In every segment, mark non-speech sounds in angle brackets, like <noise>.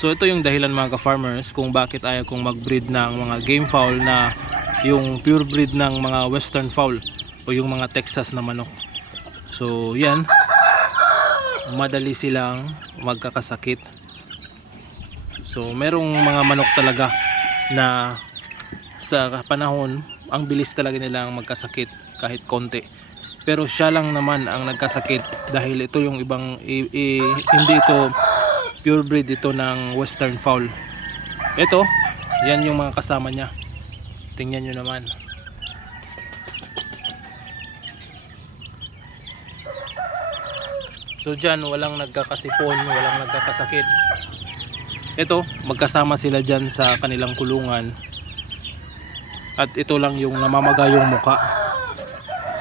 So ito yung dahilan mga ka-farmers kung bakit ayaw kong mag-breed ng mga game fowl na yung pure breed ng mga western fowl o yung mga Texas na manok. So yan, madali silang magkakasakit. So merong mga manok talaga na sa panahon ang bilis talaga nilang magkasakit kahit konti. Pero siya lang naman ang nagkasakit dahil ito yung ibang i- i- hindi ito pure breed ito ng western fowl. Ito, yan yung mga kasama niya. Tingnan nyo naman. So dyan, walang nagkakasipon, walang nagkakasakit. Ito, magkasama sila dyan sa kanilang kulungan. At ito lang yung namamaga yung muka.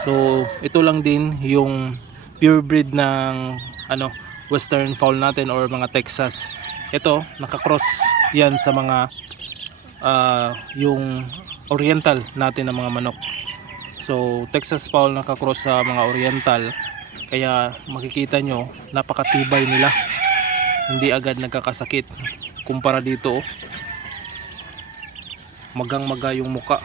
So, ito lang din yung pure breed ng ano, western fowl natin or mga Texas. Ito, nakakross yan sa mga ah, yung oriental natin na mga manok. So, Texas fowl nakakross sa mga oriental. Kaya makikita nyo, napakatibay nila. Hindi agad nagkakasakit. Kumpara dito, oh. magang maga yung muka.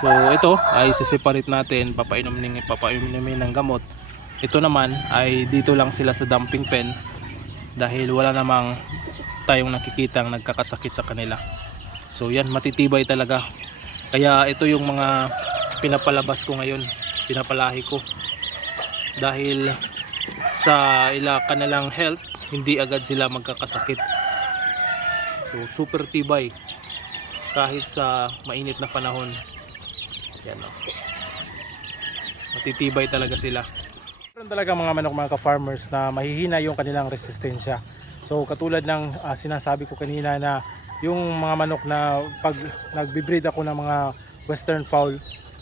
So ito ay sisiparit natin, papainom ng papainumin ng gamot. Ito naman ay dito lang sila sa dumping pen dahil wala namang tayong nakikitang nagkakasakit sa kanila. So yan matitibay talaga. Kaya ito yung mga pinapalabas ko ngayon, pinapalahi ko. Dahil sa ila kanilang health, hindi agad sila magkakasakit. So super tibay kahit sa mainit na panahon. Yan o. Matitibay talaga sila. Meron talaga mga manok mga ka-farmers na mahihina yung kanilang resistensya. So katulad ng ah, sinasabi ko kanina na yung mga manok na pag nagbi-breed ako ng mga western fowl,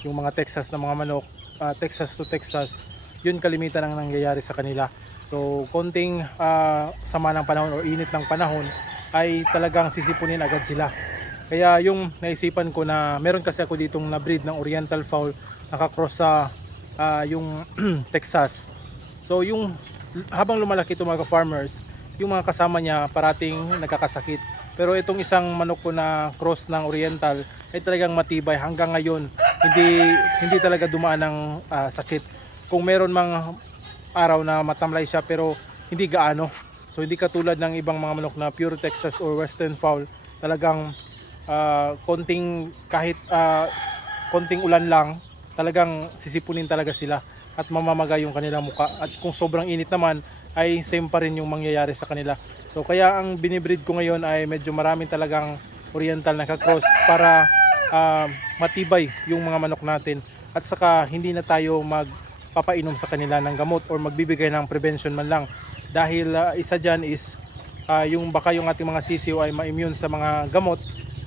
yung mga Texas na mga manok, ah, Texas to Texas, yun kalimitan ang nangyayari sa kanila. So konting ah, sama ng panahon o init ng panahon ay talagang sisipunin agad sila. Kaya yung naisipan ko na meron kasi ako ditong na breed ng oriental fowl nakakross sa ah, yung <clears throat> Texas. So yung habang lumalaki ito mga farmers, yung mga kasama niya parating nagkakasakit. Pero itong isang manok ko na cross ng oriental ay talagang matibay hanggang ngayon. Hindi hindi talaga dumaan ng ah, sakit. Kung meron mang araw na matamlay siya pero hindi gaano. So hindi katulad ng ibang mga manok na pure Texas or western fowl, talagang ah, konting kahit ah, konting ulan lang, talagang sisipunin talaga sila at mamamaga yung kanilang muka. At kung sobrang init naman, ay same pa rin yung mangyayari sa kanila. So kaya ang binibreed ko ngayon ay medyo maraming talagang oriental na kakross para ah, matibay yung mga manok natin at saka hindi na tayo magpapainom sa kanila ng gamot or magbibigay ng prevention man lang dahil ah, isa dyan is ah, yung baka yung ating mga sisiw ay ma-immune sa mga gamot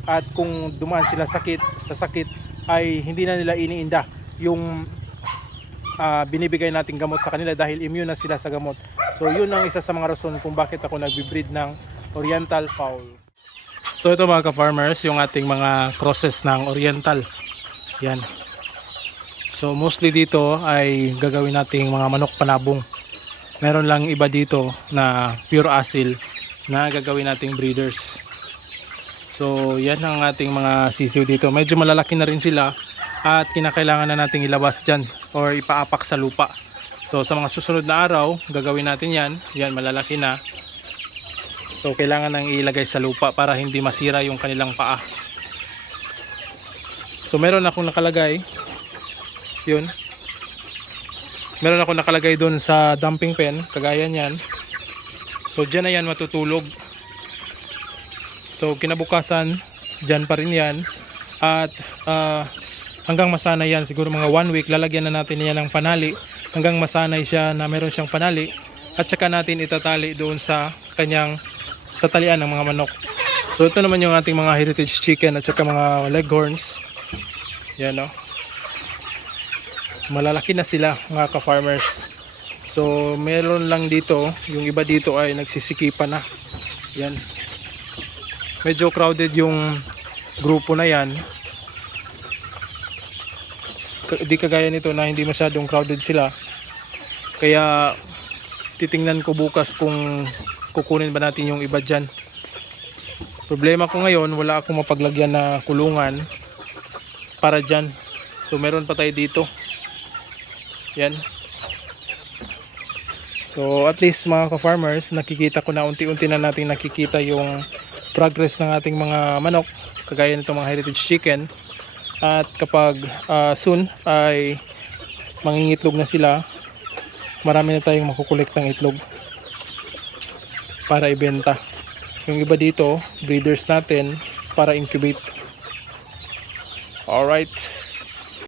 at kung dumaan sila sakit sa sakit ay hindi na nila iniinda yung ah, binibigay nating gamot sa kanila dahil immune na sila sa gamot. So yun ang isa sa mga rason kung bakit ako nagbi-breed ng Oriental Fowl. So ito mga ka-farmers, yung ating mga crosses ng Oriental. Yan. So mostly dito ay gagawin nating mga manok panabong. Meron lang iba dito na pure asil na gagawin nating breeders. So yan ang ating mga sisiw dito. Medyo malalaki na rin sila at kinakailangan na nating ilabas dyan or ipaapak sa lupa. So sa mga susunod na araw, gagawin natin yan. Yan malalaki na. So kailangan nang ilagay sa lupa para hindi masira yung kanilang paa. So meron akong nakalagay. Yun. Meron akong nakalagay doon sa dumping pen, kagaya niyan. So dyan na yan matutulog. So kinabukasan, dyan pa rin yan. At ah, hanggang masanay yan, siguro mga one week, lalagyan na natin yan ng panali. Hanggang masanay siya na meron siyang panali. At saka natin itatali doon sa kanyang sa talian ng mga manok. So ito naman yung ating mga heritage chicken at saka mga leghorns. Yan o. Malalaki na sila mga ka-farmers. So meron lang dito, yung iba dito ay nagsisikipan na. Yan. Medyo crowded yung grupo na yan. Di kagaya nito na hindi masyadong crowded sila. Kaya titingnan ko bukas kung kukunin ba natin yung iba dyan. Problema ko ngayon, wala akong mapaglagyan na kulungan para dyan. So meron pa tayo dito. Yan. So at least mga ka-farmers, nakikita ko na unti-unti na natin nakikita yung progress ng ating mga manok kagaya nito mga heritage chicken at kapag ah, soon ay mangingitlog na sila marami na tayong makukulektang itlog para ibenta. Yung iba dito breeders natin para incubate. Alright